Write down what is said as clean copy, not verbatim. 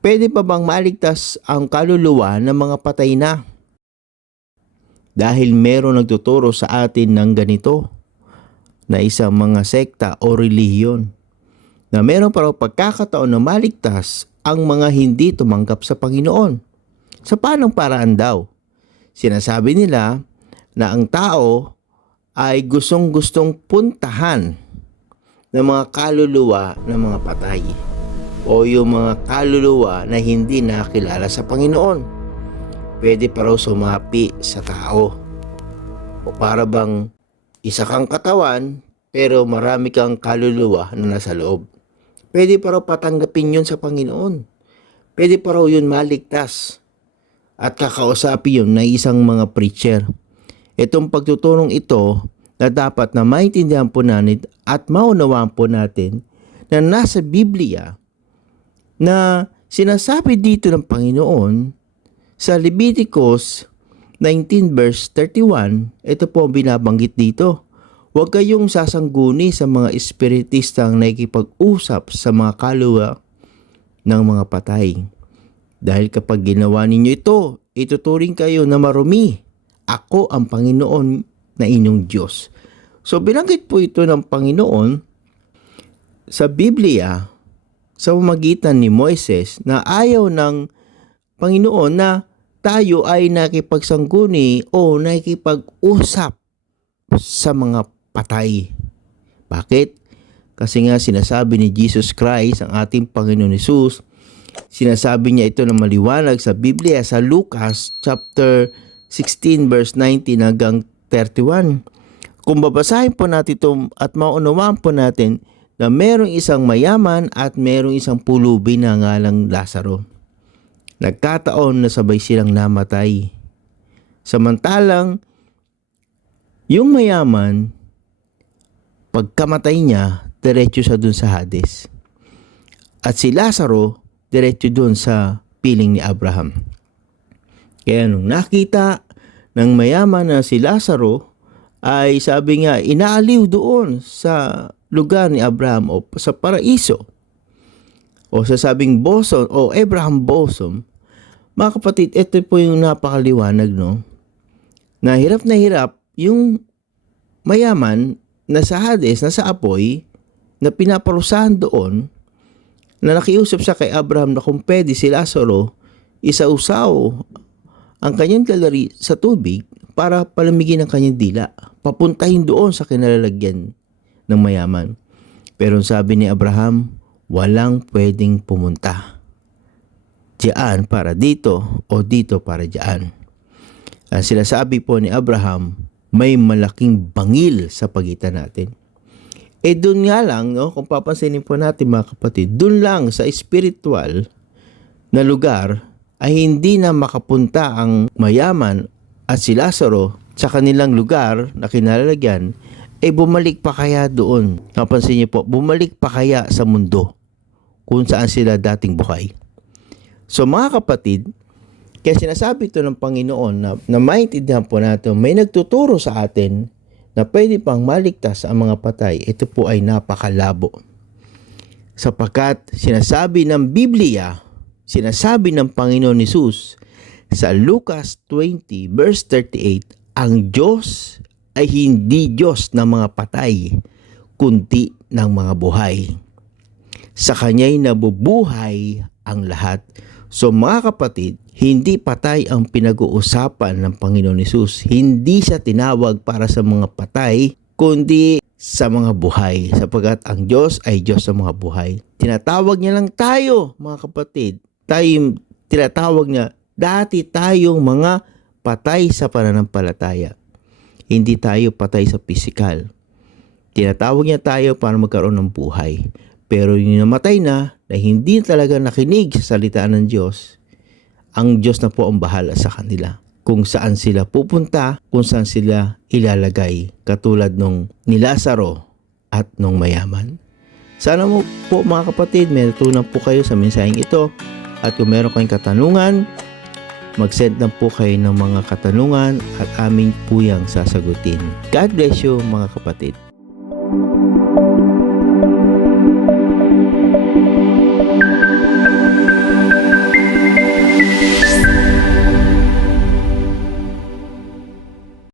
Pwede pa bang maligtas ang kaluluwa ng mga patay na? Dahil meron nagtuturo sa atin ng ganito, na isang mga sekta o relihiyon, na meron pa raw pagkakataon na maligtas ang mga hindi tumanggap sa Panginoon. Sa paanong paraan daw? Sinasabi nila na ang tao ay gustong-gustong puntahan ng mga kaluluwa ng mga patay o yung mga kaluluwa na hindi nakilala sa Panginoon. Pwede pa raw sumapi sa tao o para bang isa kang katawan pero marami kang kaluluwa na nasa loob. Pwede pa raw patanggapin yun sa Panginoon. Pwede pa raw yun maligtas at kakausapin yun na isang mga preacher. Itong pagtuturong ito na dapat na maintindihan po natin at maunawaan po natin na nasa Biblia na sinasabi dito ng Panginoon sa Leviticus 19 verse 31, ito po ang binabanggit dito. Huwag kayong sasangguni sa mga espiritistang nakikipag-usap sa mga kaluluwa ng mga patay. Dahil kapag ginawa ninyo ito, ituturing kayo na marumi. Ako ang Panginoon na inyong Diyos. So binanggit po ito ng Panginoon sa Biblia sa pamamagitan ni Moises na ayaw ng Panginoon na tayo ay nakipagsangguni o nakipag-usap sa mga patay. Bakit? Kasi nga sinasabi ni Jesus Christ, ang ating Panginoon Hesus, sinasabi niya ito na maliwanag sa Biblia sa Lucas chapter 16 verse 19 hanggang 31. Kung babasahin po natin ito at maunawaan po natin na merong isang mayaman at merong isang pulubi na ngalang Lazaro. Nagkataon na sabay silang namatay. Samantalang, yung mayaman, pagkamatay niya, diretso siya dun sa Hades. At si Lazaro, diretso dun sa piling ni Abraham. Kaya nung nakita ng mayaman na si Lazaro, ay sabi nga, inaaliw doon sa lugar ni Abraham o sa paraiso. O sa sabing bosom o Abraham bosom. Mga kapatid, ito po yung napakaliwanag, no? Na hirap yung mayaman na sa Hades, na sa apoy, na pinaparusahan doon, na nakiusap siya kay Abraham na kung pwede si Lazaro, isausaw ang kanyang dalari sa tubig para palamigin ang kanyang dila. Papuntahin doon sa kinalalagyan ng mayaman. Pero sabi ni Abraham, walang pwedeng pumunta diyan para dito o dito para diyan. Ang sinasabi po ni Abraham, may malaking bangil sa pagitan natin. Doon nga lang, no, kung papansinin po natin mga kapatid, doon lang sa spiritual na lugar ay hindi na makapunta ang mayaman at si Lazaro sa kanilang lugar na kinalalagyan, bumalik pa kaya doon. Napansin niyo po, bumalik pa kaya sa mundo kung saan sila dating buhay. So mga kapatid, kaya sinasabi ito ng Panginoon na maintindihan po natin, may nagtuturo sa atin na pwede pang maligtas ang mga patay. Ito po ay napakalabo. Sapagkat sinasabi ng Biblia, sinasabi ng Panginoon Hesus sa Lucas 20 verse 38, ang Diyos ay hindi Diyos ng mga patay, kundi ng mga buhay. Sa Kanya'y nabubuhay ang lahat. So mga kapatid, hindi patay ang pinag-uusapan ng Panginoon Hesus. Hindi siya tinawag para sa mga patay, kundi sa mga buhay. Sapagkat ang Diyos ay Diyos sa mga buhay. Tinatawag niya lang tayo, mga kapatid. Tinatawag niya, dati tayong mga patay sa pananampalataya. Hindi tayo patay sa pisikal. Tinatawag niya tayo para magkaroon ng buhay. Pero yung namatay na hindi talaga nakinig sa salita ng Diyos, ang Diyos na po ang bahala sa kanila. Kung saan sila pupunta, kung saan sila ilalagay. Katulad nung ni Lazaro at nung mayaman. Sana mo po mga kapatid, may natutunan po kayo sa mensaheng ito. At kung meron kayong katanungan, mag-send lang po kayo ng mga katanungan at aming puyang sasagutin. God bless you mga kapatid.